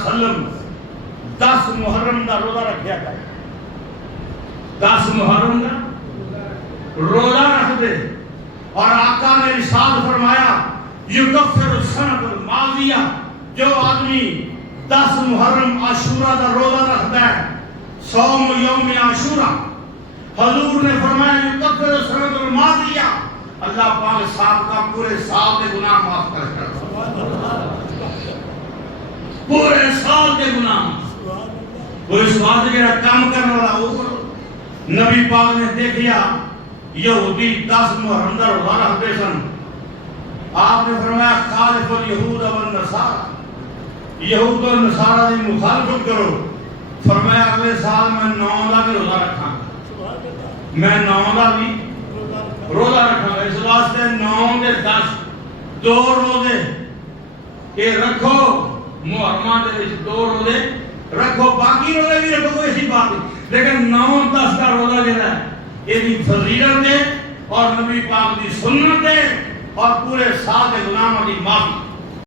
وسلم 10 محرم دا روزہ رکھیا کرے. 10 محرم دا روزہ رکھ دے. اور آقا نے ارشاد فرمایا یکفر السنۃ الماضیہ، جو آدمی 10 محرم عاشورہ دا روزہ رکھتا ہے، صوم یوم عاشورہ، حضور نے فرمایا یکفر السنۃ الماضیہ، اللہ پاک سابقہ پورے سال کے گناہ معاف کر پورے سال کے گناہ. وہ اس بات جڑا کام کرنے والا وہ کرو. نبی پاک نے دیکھیا یہودی 10 محرم دا روزہ رکھتے سن. آپ نے فرمایا خالف الیہود والنصارى، یہود و نصارہ کی مخالفت کرو. فرمایا اگلے سال میں 9 دا بھی روزہ رکھاں گا، میں 9 دا بھی روزہ رکھاں گا. اس واسطے 9 کے 10 2 روزے کہ رکھو محرمہ دے وچ 2 روزے رکھو، باقی روزے بھی رکھو، کوئی ایسی بات نہیں. لیکن 9-10 کا روزہ جو ہے یہ بھی فضیلت ہے اور نبی پاک دی سنت ہے اور پورے سال کے گناہوں کی معافی.